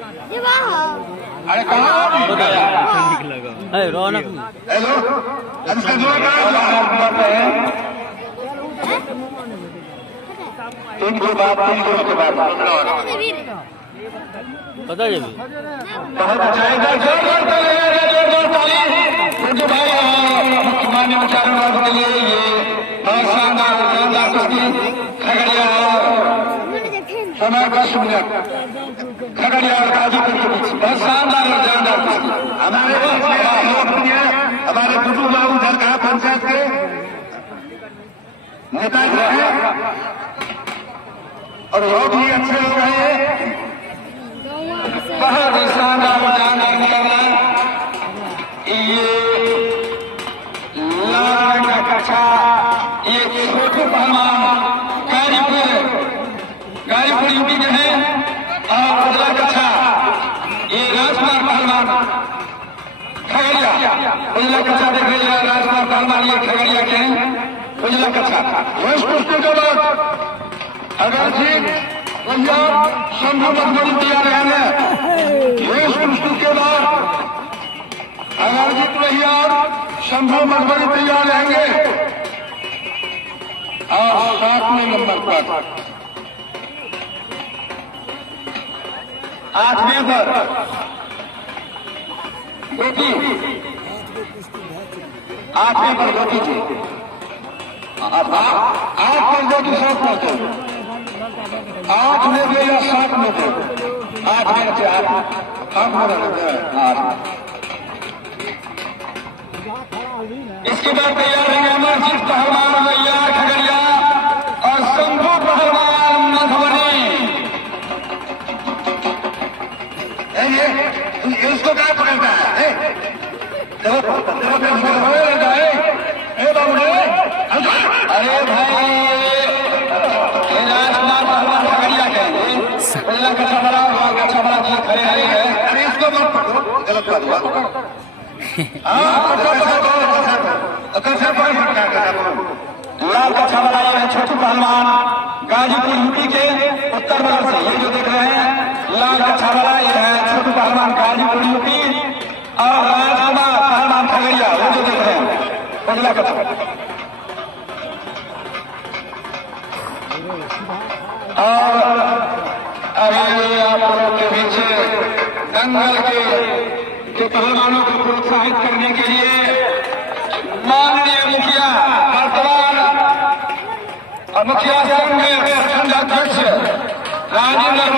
अरे कहाँ अरे रौनक हेलो तीन के बाद पता है बहुत अच्छा है भाई मान्य विचारों के लिए ये बहुत शानदार कुश्ती खगड़िया समय 10 मिनट खगड़िया और गाजीपुर के बीच बहुत शानदार और जानदार कुश्ती हमारे गुड्डू बाबू झरका पंचायत के नेता जो है और बहुत ही अच्छे लोग हैं बहुत ही शानदार और जानदार निकलना ये लाल का कच्छा ये छोटे पहलवान गाजीपुर यूपी के हैं और उजला कच्छा ये राजकुमार पहलवान खगड़िया उजला कच्छा देख रहे हैं राजकुमार पहलवान ये खगड़िया के हैं उजला कच्छा इस कुश्ती के बाद अगर जी पंजाब शंभू मजबूरी तैयार है इस कुश्ती के बाद अगर जीत भैया शंभू मजबूरी तैयार रहेंगे और 7वें नंबर पर 8वें पर बेटी 8वें पर बेटी जी 8 पर बेटी 7 पर 8 में दे या 7 में दे 8 में से 8 में इसके बाद तैयार है अमरजीत पहलवान भैया खगड़िया और शंभू पहलवान मधुबनी इसको क्या पकड़ता है बाबू अरे भाई राजकुमार पहलवान खगड़िया के पहला कच्छा बड़ा जी खड़े हैं अरे इसको मत पकड़ो गलत बात हुआ लाल कच्छा वाला ये है छोटू पहलवान गाजीपुर यूपी के उत्तर बगल से ये जो देख रहे हैं लाल कच्छा वाला ये है छोटू पहलवान गाजीपुर यूपी और राजकुमार पहलवान खगड़िया वो जो देख रहे हैं पहला कच्छा और अभी आप लोगों के बीच दंगल के पहलवानों को प्रोत्साहित करने के लिए माननीय मुखिया वर्तमान मुखिया संघ प्रखंड अध्यक्ष राजेंद्र